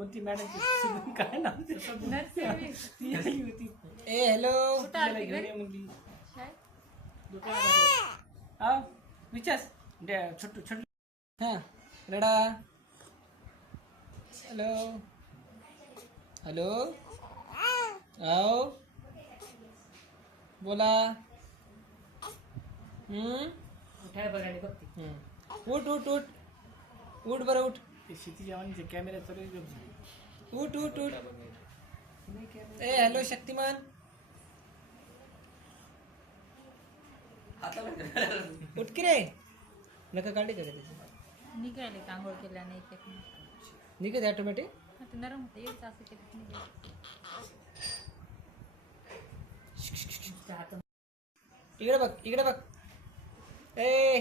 कोणती मॅडम काय नाव ती आली होती. ए हॅलो तिला घेऊन ये म्हणली. हा विचार छोटू छोटू हां रेडा हॅलो हॅलो आओ बोला उठाय बघायला बघते. उठ उठ उठ उठ बरं उठ ते शेती जेवणाचे कॅमेरा चालू आहे. उठ उठ उठ ए हॅलो शक्तिमान उठ की रे नका काढली का त्याची निघाले आंघोळ केल्याने एक एक निघत ऑटोमॅटिक आता नरम होतं येत असं केलं निघाले. इकडे बघ ए